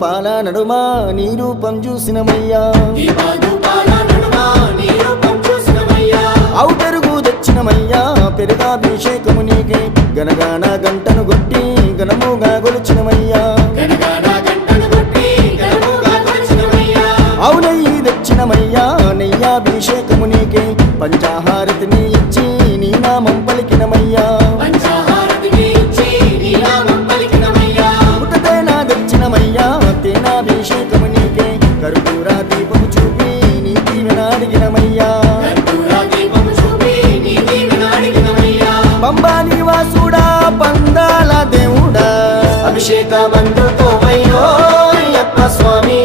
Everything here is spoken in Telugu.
పాల నడుమా నీ రూపం చూసినమయ్యా, అవు పెరుగు తెచ్చినమయ్యా, పెరుగాభిషేకము నీకే గనగాన గంటను కొట్టి గనముగా గొలిచినమయ్యా, అవు నెయ్యి తెచ్చినమయ్యా, నెయ్యాభిషేకము నీకే పంచాహారతిని ఇచ్చి నీ నామం పలికినమయ్యా, తేనాభిషేకము నీకే కర్పూర దీపము చూపి నీ దీవెన అడిగినమయ్యా, పంబా నివాసుడా పందాల దేవుడా అభిషేకమందుకోవయ్యో అయ్యప్ప స్వామి.